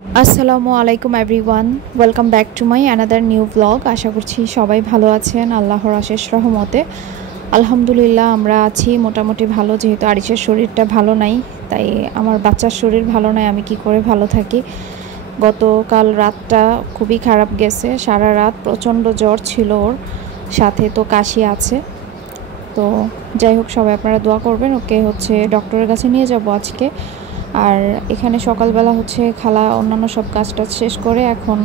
আসসালামু আলাইকুম everyone, welcome back to my another new blog. আশা করছি সবাই ভালো আছেন আল্লাহর অশেষ রহমতে। আলহামদুলিল্লাহ আমরা আছি মোটামুটি ভালো, যেহেতু আরিশের শরীরটা ভালো নাই, তাই আমার বাচ্চার শরীর ভালো নাই, আমি কি করে ভালো থাকি। গতকাল রাতটা খুবই খারাপ গেছে, সারা রাত প্রচণ্ড জ্বর ছিল ওর, সাথে তো কাশি আছে। তো যাই হোক, সবাই আপনারা দোয়া করবেন। ওকে ডক্টরের কাছে নিয়ে যাব আজকে। আর এখানে সকালবেলা খালা অন্যান্য সব কাজটা শেষ করে এখন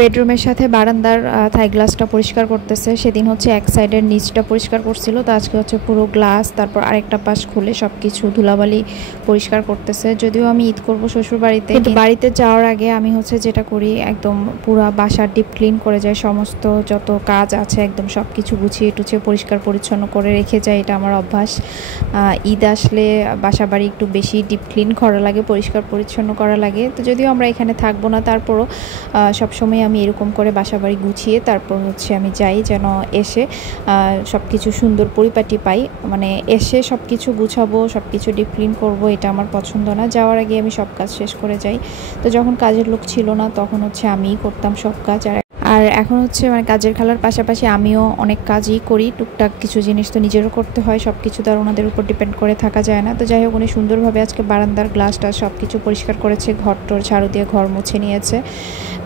বেডরুমের সাথে বারান্দার থাই গ্লাসটা পরিষ্কার করতেছে। সেদিন এক সাইডের নিচটা পরিষ্কার করছিল, তো আজকে পুরো গ্লাস, তারপর আরেকটা পাশ খুলে সব কিছু ধুলাবালি পরিষ্কার করতেছে। যদিও আমি ঈদ করব শ্বশুর বাড়িতে, কিন্তু বাড়িতে যাওয়ার আগে আমি যেটা করি, একদম পুরা বাসা ডিপ ক্লিন করে যাই, সমস্ত যত কাজ আছে একদম সব কিছু গুছিয়ে টুছিয়ে পরিষ্কার পরিচ্ছন্ন করে রেখে যাই। এটা আমার অভ্যাস। ঈদ আসলে বাসা বাড়ি একটু বেশি ডিপ ক্লিন করা লাগে, পরিষ্কার পরিচ্ছন্ন করা লাগে। তো যদিও আমরা এখানে থাকবো না, তারপরও সবসময় আমি এরকম করে বাসা বাড়ি গুছিয়ে তারপর আমি যাই, যেন এসে সব কিছু সুন্দর পরিপাটি পাই। মানে এসে সব কিছু গুছাবো, সব কিছু ডিপ ক্লিন করবো, এটা আমার পছন্দ না। যাওয়ার আগে আমি সব কাজ শেষ করে যাই। তো যখন কাজের লোক ছিল না তখন আমিই করতাম সব কাজ। আর এখন মানে কাজের খালার পাশাপাশি আমিও অনেক কাজই করি, টুকটাক কিছু জিনিস তো নিজেরও করতে হয়, সব কিছু তো আর ওনাদের উপর ডিপেন্ড করে থাকা যায় না। তো যাই হোক, উনি সুন্দরভাবে আজকে বারান্দার গ্লাসটা সব কিছু পরিষ্কার করেছে, ঘরটোর ঝাড়ু দিয়ে ঘর মুছে নিয়েছে।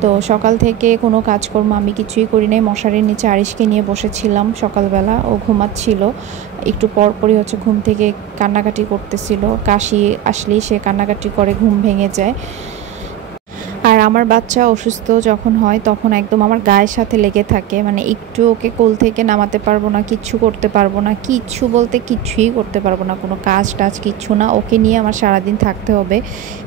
তো সকাল থেকে কোনো কাজকর্ম আমি কিছুই করি নাই, মশারির নিচে আরিশকে নিয়ে বসেছিলাম। সকালবেলা ও ঘুমাচ্ছিল, একটু পরপরই ঘুম থেকে কান্নাকাটি করতেছিল, কাশি আসলেই সে কান্নাকাটি করে, ঘুম ভেঙে যায়। আর আমার বাচ্চা অসুস্থ যখন হয় তখন একদম আমার গায়ের সাথে লেগে থাকে, মানে একটু ওকে কোল থেকে নামাতে পারবো না, কিচ্ছু করতে পারবো না, কিচ্ছু বলতে কিচ্ছুই করতে পারবো না, কোনো কাজ টাজ কিচ্ছু না। ওকে নিয়ে আমার সারাদিন থাকতে হবে।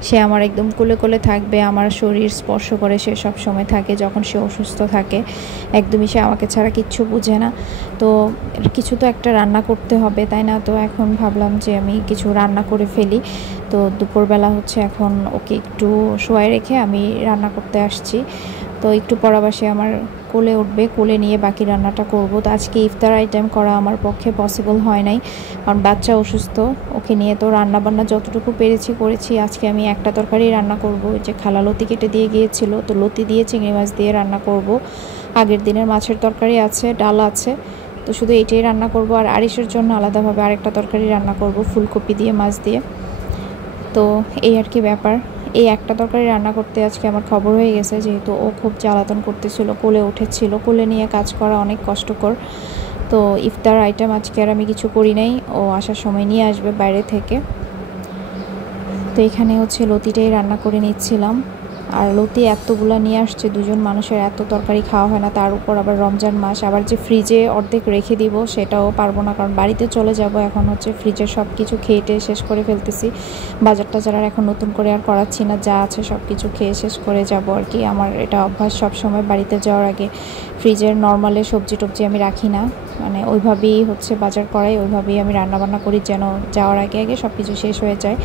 সে আমার একদম কোলে কোলে থাকবে, আমার শরীর স্পর্শ করে সে সব সময় থাকে যখন সে অসুস্থ থাকে। একদমই সে আমাকে ছাড়া কিচ্ছু বুঝে না। তো কিছু তো একটা রান্না করতে হবে, তাই না? তো এখন ভাবলাম যে আমি কিছু রান্না করে ফেলি। তো দুপুরবেলা এখন ওকে একটু শোয়ায় রেখে আমি রান্না করতে আসছি। তো একটু পর আবার সে আমার কোলে উঠবে, কোলে নিয়ে বাকি রান্নাটা করব। তো আজকে ইফতার আইটেম করা আমার পক্ষে পসিবল হয় নাই, কারণ বাচ্চা অসুস্থ। ওকে নিয়ে তো রান্না বান্না যতটুকু পেরেছি করেছি। আজকে আমি একটা তরকারি রান্না করব, যে খালা লতি কেটে দিয়ে গিয়েছিল, তো লতি দিয়ে চিংড়ি মাছ দিয়ে রান্না করব। আগের দিনের মাছের তরকারি আছে, ডাল আছে, তো শুধু এটাই রান্না করব। আর আরিশের জন্য আলাদাভাবে আরেকটা তরকারি রান্না করব, ফুলকপি দিয়ে মাছ দিয়ে। তো এই আর কি ব্যাপার। এই একটা তরকারি রান্না করতে আজকে আমার খবর হয়ে গেছে, যেহেতু ও খুব জ্বালাতন করতেছিল, কোলে উঠেছিল। কোলে নিয়ে কাজ করা অনেক কষ্টকর। তো ইফতার আইটেম আজকে আর আমি কিছু করি নাই, ও আসার সময় নিয়ে আসবে বাইরে থেকে। তো এখানে লতিটাই রান্না করে নিচ্ছিলাম। আর লতি এতগুলা নিয়ে আসছে, দুজন মানুষের এত তরকারি খাওয়া হয় না, তার উপর আবার রমজান মাস, আবার যে ফ্রিজে অর্ধেক রেখে দিব সেটাও পারবো না, কারণ বাড়িতে চলে যাব। এখন ফ্রিজের সব কিছু খেয়ে শেষ করে ফেলতেছি। বাজার টাজার আর এখন নতুন করে আর করাচ্ছি না, যা আছে সব কিছু খেয়ে শেষ করে যাব আর কি। আমার এটা অভ্যাস, সব সময় বাড়িতে যাওয়ার আগে ফ্রিজের নর্মালে সবজি টবজি আমি রাখি না, মানে ওইভাবেই বাজার করাই, ওইভাবেই আমি রান্নাবান্না করি, যেন যাওয়ার আগে আগে সব কিছু শেষ হয়ে যায়।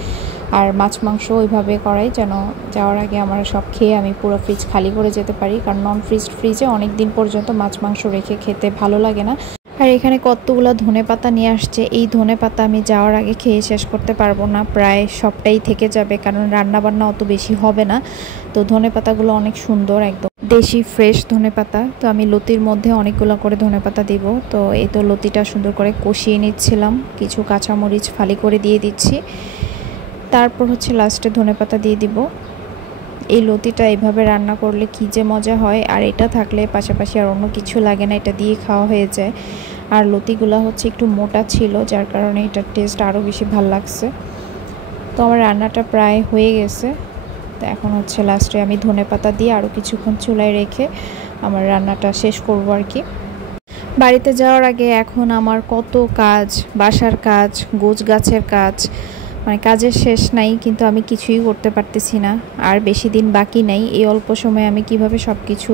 আর মাছ মাংস ওইভাবে করাই, যেন যাওয়ার আগে আমার সব খেয়ে আমি পুরো ফ্রিজ খালি করে যেতে পারি, কারণ নন ফ্রিজে অনেক দিন পর্যন্ত মাছ মাংস রেখে খেতে ভালো লাগে না। আর এখানে কতগুলো ধনেপাতা নিয়ে আসছে, এই ধনেপাতা আমি যাওয়ার আগে খেয়ে শেষ করতে পারবো না, প্রায় সবটাই থেকে যাবে, কারণ রান্না বান্না অত বেশি হবে না। তো ধনেপাতাগুলো অনেক সুন্দর, একদম দেশি ফ্রেশ ধনেপাতা। তো আমি লতির মধ্যে অনেকগুলো করে ধনেপাতা দিব। তো এই তো লতিটা সুন্দর করে কষিয়ে নিচ্ছিলাম, কিছু কাঁচামরিচ ফালি করে দিয়ে দিচ্ছি, তারপর লাস্টে ধনেপাতা দিয়ে দিব। এই লতিটা এইভাবে রান্না করলে কি যে মজা হয়, আর এটা থাকলে পাশাপাশি আর অন্য কিছু লাগে না, এটা দিয়ে খাওয়া হয়ে যায়। আর লতিগুলা একটু মোটা ছিল, যার কারণে এটার টেস্ট আরও বেশি ভাল লাগছে। তো আমার রান্নাটা প্রায় হয়ে গেছে। তো এখন লাস্টে আমি ধনেপাতা দিয়ে আরও কিছুক্ষণ চুলায় রেখে আমার রান্নাটা শেষ করবো আর কি। বাড়িতে যাওয়ার আগে এখন আমার কত কাজ, বাসার কাজ, গোছ গাছের কাজ, মানে কাজের শেষ নাই, কিন্তু আমি কিছুই করতে পারতেছি না। আর বেশি দিন বাকি নাই, এই অল্প সময়ে আমি কিভাবে সব কিছু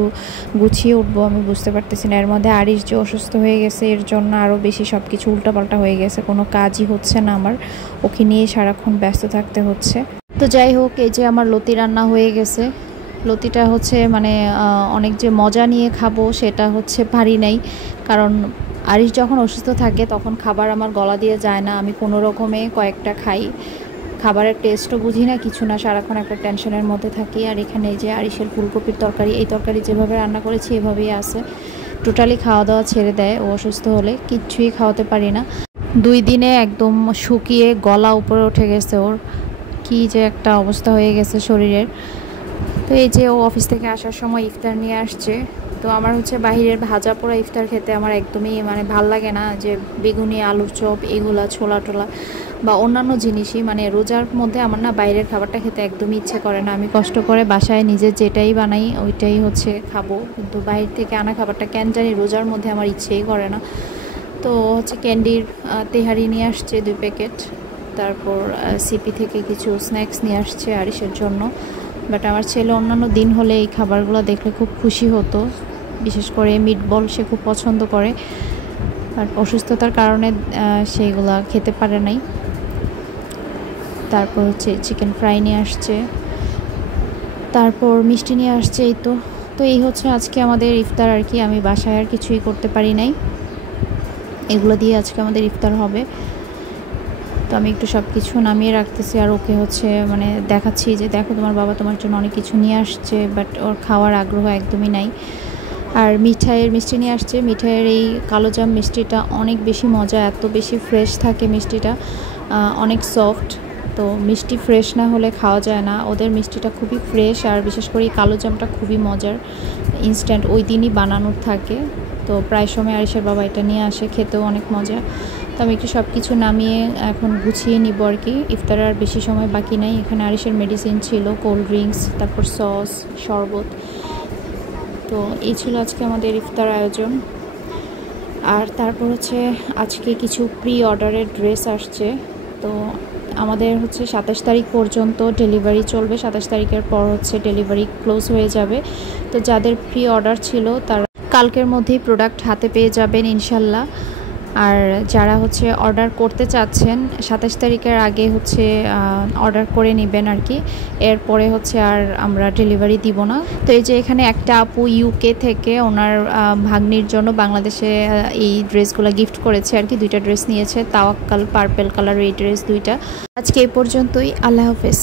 গুছিয়ে উঠবো আমি বুঝতে পারতেছি না। এর মধ্যে আরিশ যে অসুস্থ হয়ে গেছে, এর জন্য আরও বেশি সব কিছু উল্টাপাল্টা হয়ে গেছে, কোনো কাজই হচ্ছে না আমার, ওকে নিয়ে সারাক্ষণ ব্যস্ত থাকতে হচ্ছে। তো যাই হোক, এই যে আমার লতি রান্না হয়ে গেছে। লতিটা মানে অনেক যে মজা নিয়ে খাবো সেটা পারি নাই, কারণ আরিশ যখন অসুস্থ থাকে তখন খাবার আমার গলা দিয়ে যায় না, আমি কোনো রকমে কয়েকটা খাই, খাবারের টেস্টও বুঝি না, কিছু না, সারাক্ষণ একটা টেনশনের মধ্যে থাকি। আর এখানে এই যে আরিশের ফুলকপির তরকারি, এই তরকারি যেভাবে রান্না করেছি এভাবেই আছে। টোটালি খাওয়া দাওয়া ছেড়ে দেয় ও অসুস্থ হলে, কিচ্ছুই খাওয়াতে পারি না। 2 দিনে একদম শুকিয়ে গলা উপরে উঠে গেছে, ওর কি যে একটা অবস্থা হয়ে গেছে শরীরের। তো এই যে ও অফিস থেকে আসার সময় ইফতার নিয়ে আসছে। তো আমার হচ্ছে বাহিরের ভাজা পোড়া ইফতার খেতে আমার একদমই মানে ভাল লাগে না, যে বেগুনি আলুর চপ এগুলা ছোলা টোলা বা অন্যান্য জিনিসই, মানে রোজার মধ্যে আমার না বাইরের খাবারটা খেতে একদমই ইচ্ছে করে না। আমি কষ্ট করে বাসায় নিজে যেটাই বানাই ওইটাই হচ্ছে খাবো, কিন্তু বাইরে থেকে আনা খাবারটা কেন জানি রোজার মধ্যে আমার ইচ্ছেই করে না। তো হচ্ছে ক্যান্ডির তেহারি নিয়ে আসছে 2 প্যাকেট, তারপর সিপি থেকে কিছু স্ন্যাক্স নিয়ে আসছে আরিশের জন্য। বাট আমার ছেলে অন্যান্য দিন হলে এই খাবারগুলো দেখলে খুব খুশি হতো, বিশেষ করে মিটবল সে খুব পছন্দ করে, আর অসুস্থতার কারণে সেইগুলা খেতে পারে নাই। তারপর হচ্ছে চিকেন ফ্রাই নিয়ে আসছে, তারপর মিষ্টি নিয়ে আসছে। এই তো এই হচ্ছে আজকে আমাদের ইফতার আর কি। আমি বাসায় আর কিছুই করতে পারি নাই, এগুলো দিয়ে আজকে আমাদের ইফতার হবে। তো আমি একটু সব কিছু নামিয়ে রাখতেছি, আর ওকে হচ্ছে মানে দেখাচ্ছি যে দেখো তোমার বাবা তোমার জন্য অনেক কিছু নিয়ে আসছে, বাট ওর খাওয়ার আগ্রহ একদমই নাই। আর মিষ্টি নিয়ে আসছে। মিঠাইয়ের এই কালোজাম মিষ্টিটা অনেক বেশি মজা, এত বেশি ফ্রেশ থাকে মিষ্টিটা, অনেক সফট। তো মিষ্টি ফ্রেশ না হলে খাওয়া যায় না, ওদের মিষ্টিটা খুবই ফ্রেশ, আর বিশেষ করে এই কালোজামটা খুবই মজার, ইনস্ট্যান্ট ওই দিনই বানানোর থাকে। তো প্রায় সময় আরিশের বাবা এটা নিয়ে আসে, খেতেও অনেক মজা। তো আমি একটু সব কিছু নামিয়ে এখন গুছিয়ে নিব আর কি। ইফতার আর বেশি সময় বাকি নাই। এখানে আরিশের মেডিসিন ছিল, কোল্ড ড্রিঙ্কস, তারপর সস, শরবত। তো এই ছিল আজকে আমাদের ইফতার আয়োজন। আর তারপর হচ্ছে আজকে কিছু প্রি অর্ডারের ড্রেস আসছে। তো আমাদের হচ্ছে 27 তারিখ পর্যন্ত ডেলিভারি চলবে, 27 তারিখের পর হচ্ছে ডেলিভারি ক্লোজ হয়ে যাবে। তো যাদের প্রি অর্ডার ছিল তারা কালকের মধ্যেই প্রোডাক্ট হাতে পেয়ে যাবেন ইনশাল্লাহ। আর যারা হচ্ছে অর্ডার করতে চাচ্ছেন 27 তারিখের আগে হচ্ছে অর্ডার করে নেবেন আর কি, এরপরে হচ্ছে আর আমরা ডেলিভারি দিব না। তো এই যে এখানে একটা আপু ইউকে থেকে ওনার ভাগ্নির জন্য বাংলাদেশে এই ড্রেসগুলো গিফট করেছে আর কি। 2টা ড্রেস নিয়েছে, তাওয়াক্কাল পার্পেল কালার এই ড্রেস 2টা। আজকে এই পর্যন্তই, আল্লাহ হাফেজ।